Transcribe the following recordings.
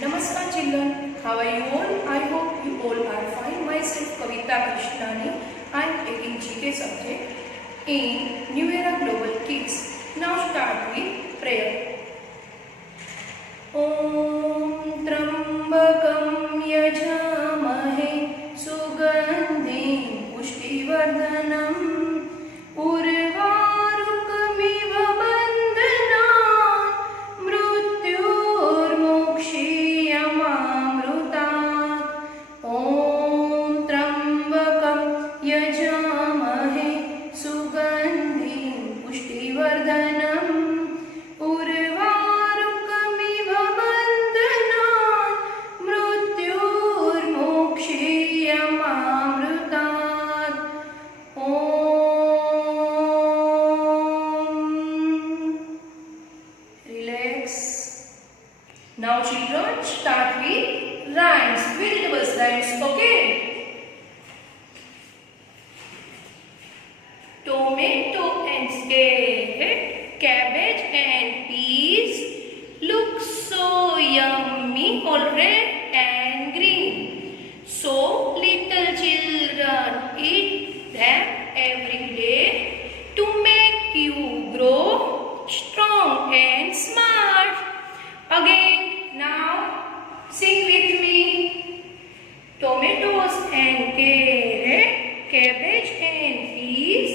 Namaskar children, how are you all? I hope you all are fine. Myself Kavita Krishnani. I am taking GK subject in New Era Global Kids. Now start with prayer. Om Trambakam Yajamahe Sugandhim Pushtivardhanam Urvarukamiv Bandhanat Mrutyurmokshiyamamrutat Om Trambakam Yajamahe Sugandhim Pushtivardhanam Now children, start with rhymes, vegetables rhymes, okay? Tomato and carrot, cabbage and peas look so yummy, all red and green. So little children eat them every day to make you grow strong and smart. Again, now sing with me. Tomatoes and carrot, cabbage and peas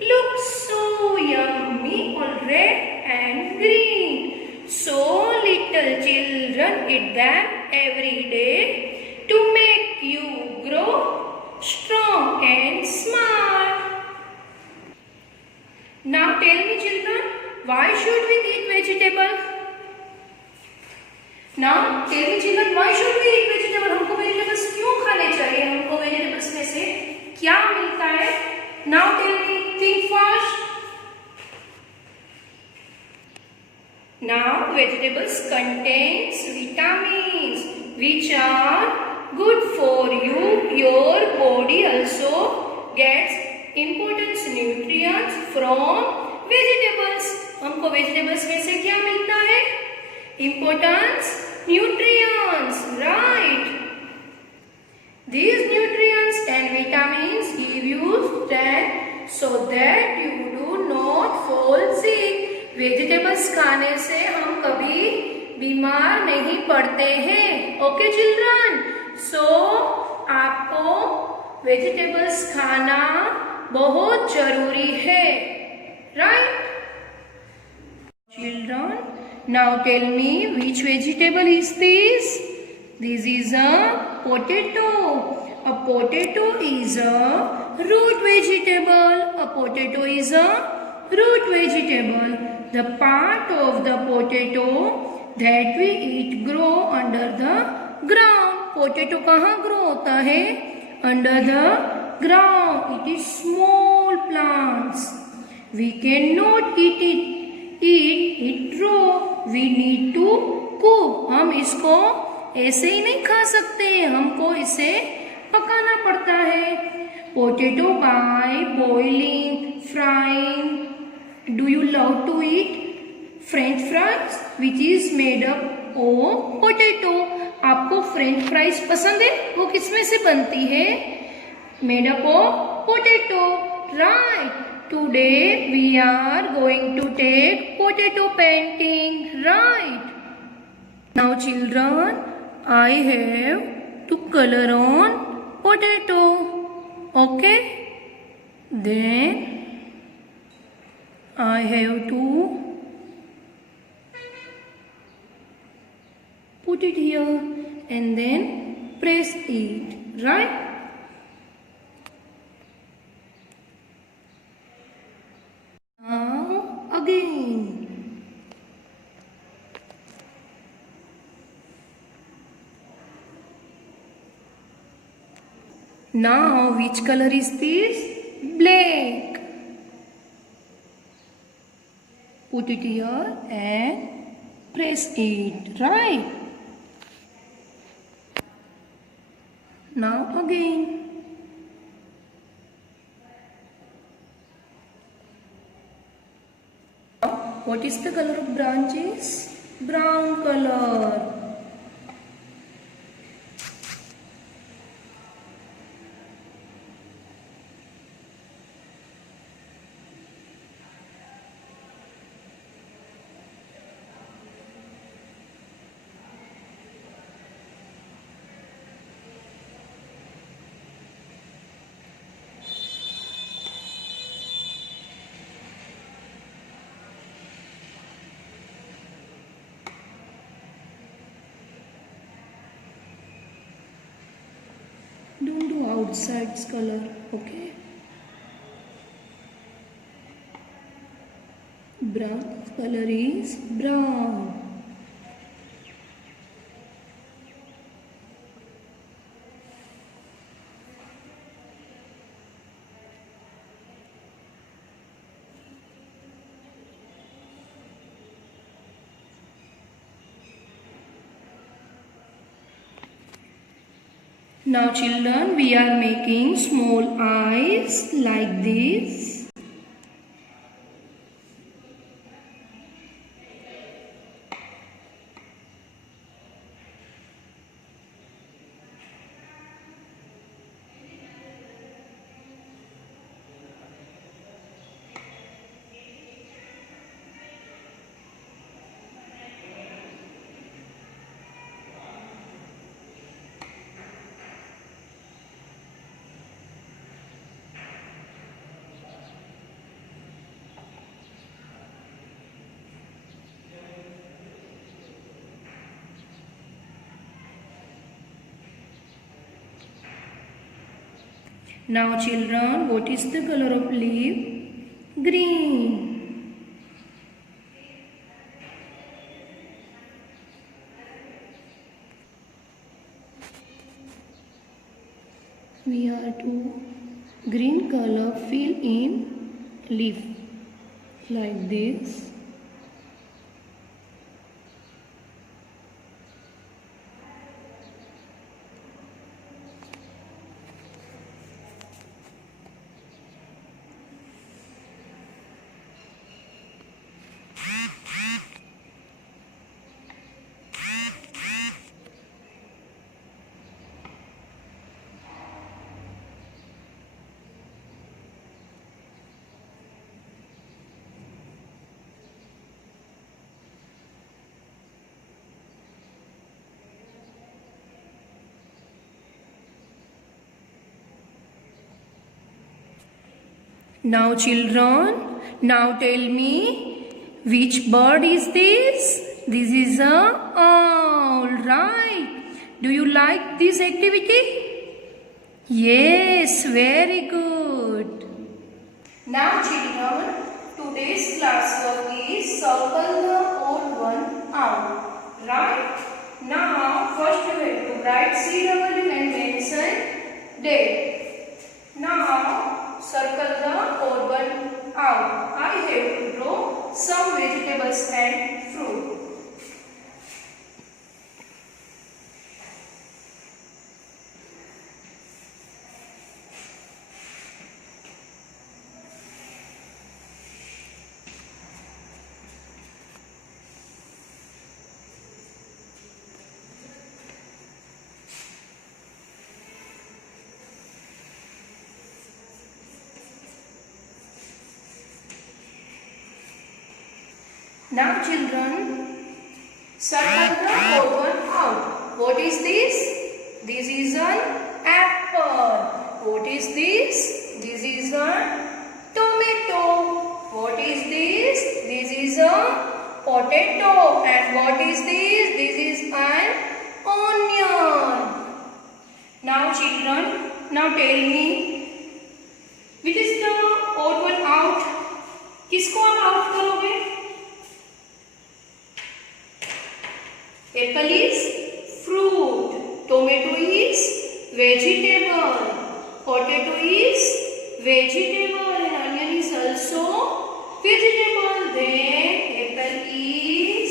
look so yummy, all red and green. So little children eat them every day to make you grow strong and smart. Now tell me children, why should we eat vegetable? Now tell me children, why should we eat vegetable? हमको vegetables क्यों खाने चाहिए? हमको vegetables में से क्या मिलता है? Now tell me, think fast. Now vegetables contains vitamins which are good for you. Your body also gets important nutrients from vegetables. हमको वेजिटेबल्स में से क्या मिलता है? Importance nutrients, right? These nutrients and vitamins give you strength so that you do not fall sick. Vegetables खाने से हम कभी बीमार नहीं पड़ते हैं. Okay children? So आपको vegetables खाना बहुत जरूरी है, right? Children, now tell me which vegetable is this? This is a potato. A potato is a root vegetable. A potato is a root vegetable. The part of the potato that we eat grow under the ground. Potato कहाँ grow होता है? Under the ground. It is small plants. We cannot eat it raw. We need to cook. हम इसको ऐसे ही नहीं खा सकते, हमको इसे पकाना पड़ता है. Potato by boiling, frying. Do you love to eat French fries which is made up of potato? आपको French fries पसंद है? वो किसमें से बनती है? Made up of potato, right? Today we are going to take potato painting, right? Now children, I have to color on potato, okay? Then I have to put it here and then press it, right? Again. Now which color is this? Black. Put it here and press it, right? Now again. What is the color of branches? Brown color. outside's color. Okay. Brown color is brown. Now children, we are making small eyes like this. Now children, what is the color of leaf? Green. We are to green color fill in leaf like this. Now children, now tell me which bird is this? This is a owl, right? Do you like this activity? Yes, very good. Now children, today's class work is circle the odd one out, right? Now first we have to write CW and mention date. Now circle the odd one out. I have to draw some vegetables and fruit. Now children, circle the odd one out. What is this? This is an apple. What is this? This is a tomato. What is this? This is a potato. And what is this? This is an onion. Now children, now tell me, which is the odd one out? किसको आप out करोगे? Apple is fruit, tomato is vegetable, potato is vegetable and onion is also vegetable. Then apple is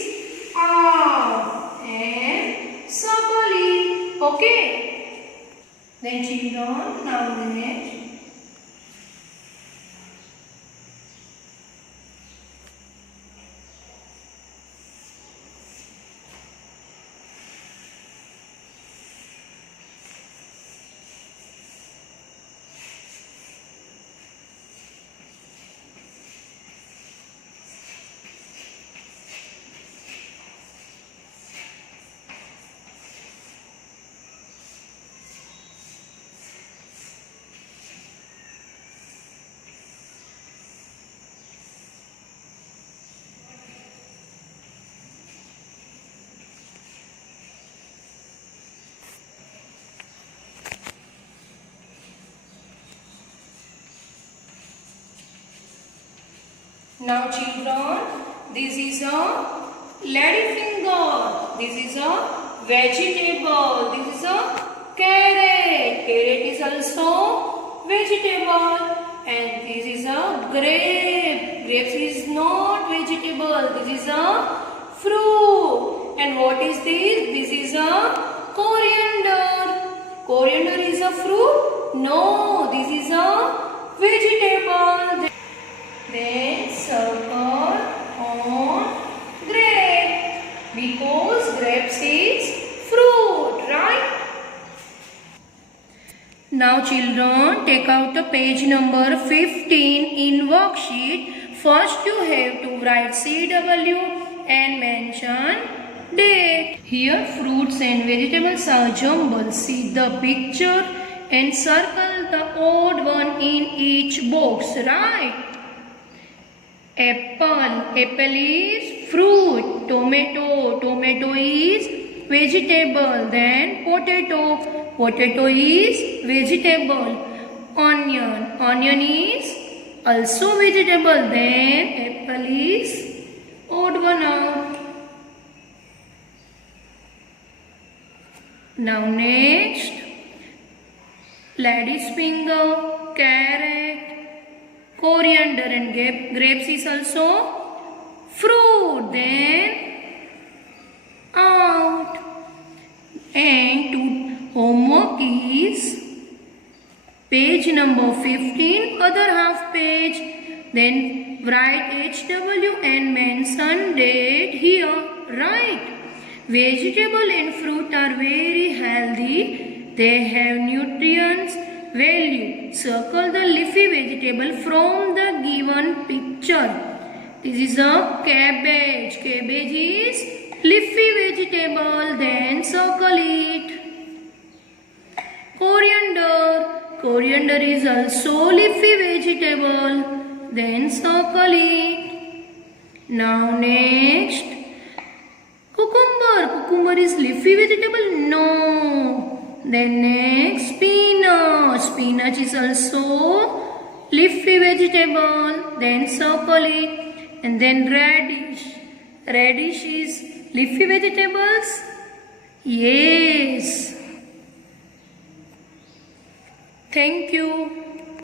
out and circle it. Okay. Then children, now next. Now children, this is a ladyfinger. This is a vegetable. This is a carrot. Carrot is also vegetable. And this is a grape. Grapes is not vegetable. This is a fruit. And what is this? This is a coriander. Coriander is a fruit? No, this is a vegetable. Then circle on grape because grapes is fruit, right? Now children, take out the page number 15 in worksheet. First you have to write CW and mention date. Here fruits and vegetables are jumbled. See the picture and circle the odd one in each box, right? Apple. Apple is fruit. Tomato. Tomato is vegetable. Then potato. Potato is vegetable. Onion. Onion is also vegetable. Then apple is odd one out. Now next, lady's finger, carrot, coriander and grapes is also fruit. Then out. And to homework is page number 15, other half page. Then write HW and mention date here, right? Vegetable and fruit are very healthy. They have nutrients value. Circle the leafy vegetable from the given picture. This is a cabbage. Cabbage is leafy vegetable. Then circle it. Coriander. Coriander is also leafy vegetable. Then circle it. Now next, cucumber. Cucumber is leafy vegetable? No. Then next, spinach. Spinach is also leafy vegetable. Then circle it. And then radish. Radish is leafy vegetables? Yes. Thank you.